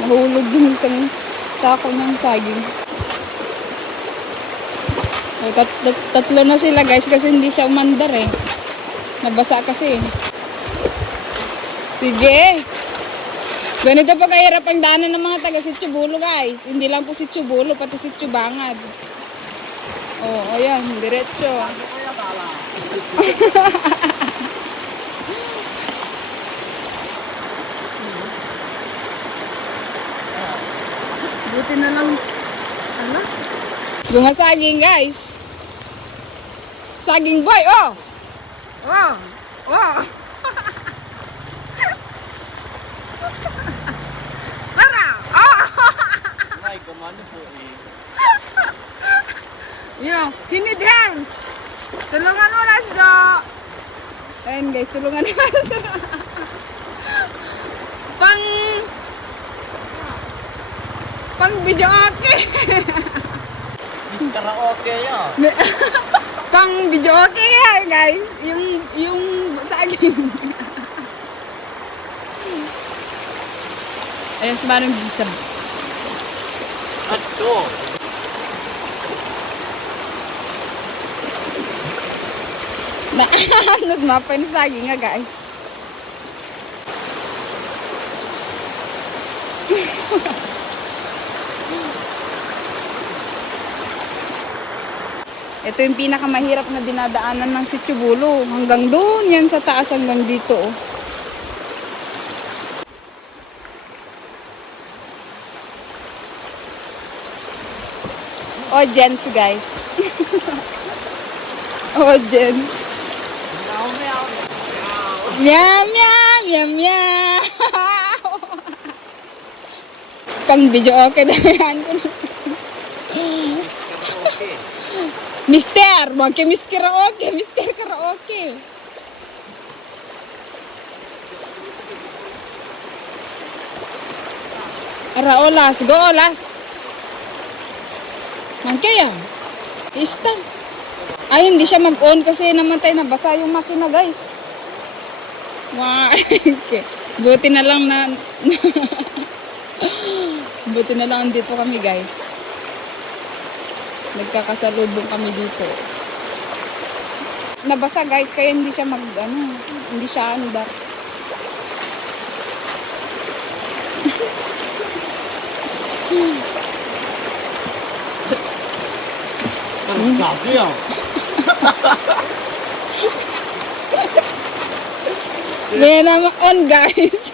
Nahulog yung isang sako ng saging. O, tatlo na sila guys kasi hindi siya umandar eh. Nabasa kasi. Sige. Ganito pa kahirap ang daanan ng mga taga Sitio Bulo guys. Hindi lang po Sitio Bulo, pati Sitio Bangad. Oh, ayan, diretso. Buti na lang. Ano? Gumasaging guys. Saging boy, oh! Oh! Oh! Para! Oh! Ay, kumano po eh. Yo, you need hands. Tulungan mo na siya. Ayun guys, tulungan mo na siya. Pang video okay. Karaoke yun. Pang video okay yan guys. Yung saging. Ayan si Manong Gisab. At to. Nagmapa yung saging nga guys. Ito yung pinakamahirap na dinadaanan ng Sitio Bulo. Hanggang doon yan sa taas hanggang dito. Oh. Audience guys. Audience. Meow meow meow meow. Pang video okay na yan. Mister, wag kay Miss Karaoke, Mister Karaoke. Ara, olas, go olas. Mangke yan. Ista. Ay, hindi siya mag-on kasi namatay na basa yung makina, guys. Wow. Buti na lang na buti na lang dito kami, guys. Nagkakasalubong kami dito. Nabasa guys, kaya hindi siya hindi siya andar. Ang gabi yan. May naman on guys.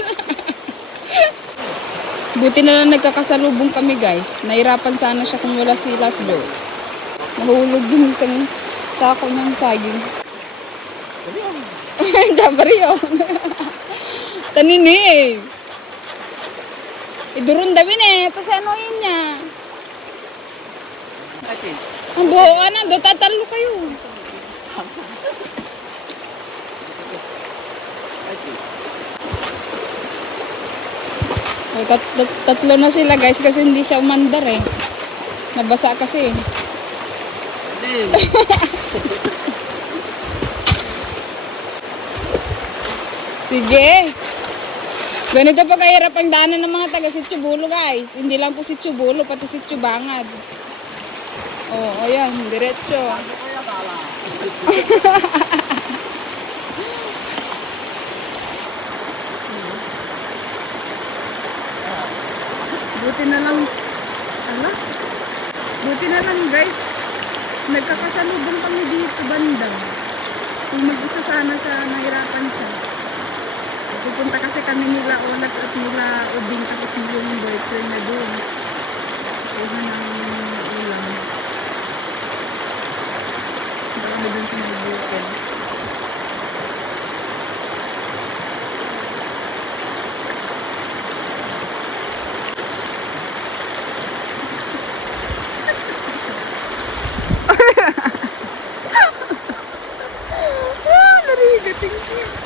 Buti na lang nagkakasalubong kami guys. Nahirapan sana siya kung wala si Laslo. Nahulog yung isang sako ng saging. Dabar yun. Tanini eh. Idurun dawin eh. Tapos ano yun niya. Ang buuan na. Do tatalo kayo. Tatlo na sila guys kasi hindi siya umandar eh. Nabasa kasi eh. Sige. Ganito pa kahirap ang daanan ng mga taga Sitio Bulo guys. Hindi lang po Sitio Bulo, pati Sitio Bangad. Oh, ayan, diretso. Buti na lang. Ala? Buti na lang guys. Nagkakasalubong kami dito banda. Kung mag-isa sana siya, nahirapan siya. Pupunta kasi kami nila Olat at nila Uding tapos yung boyfriend na doon. Kuha ng ulam. Punta kami doon sa mga boyfriend. Narigating siya.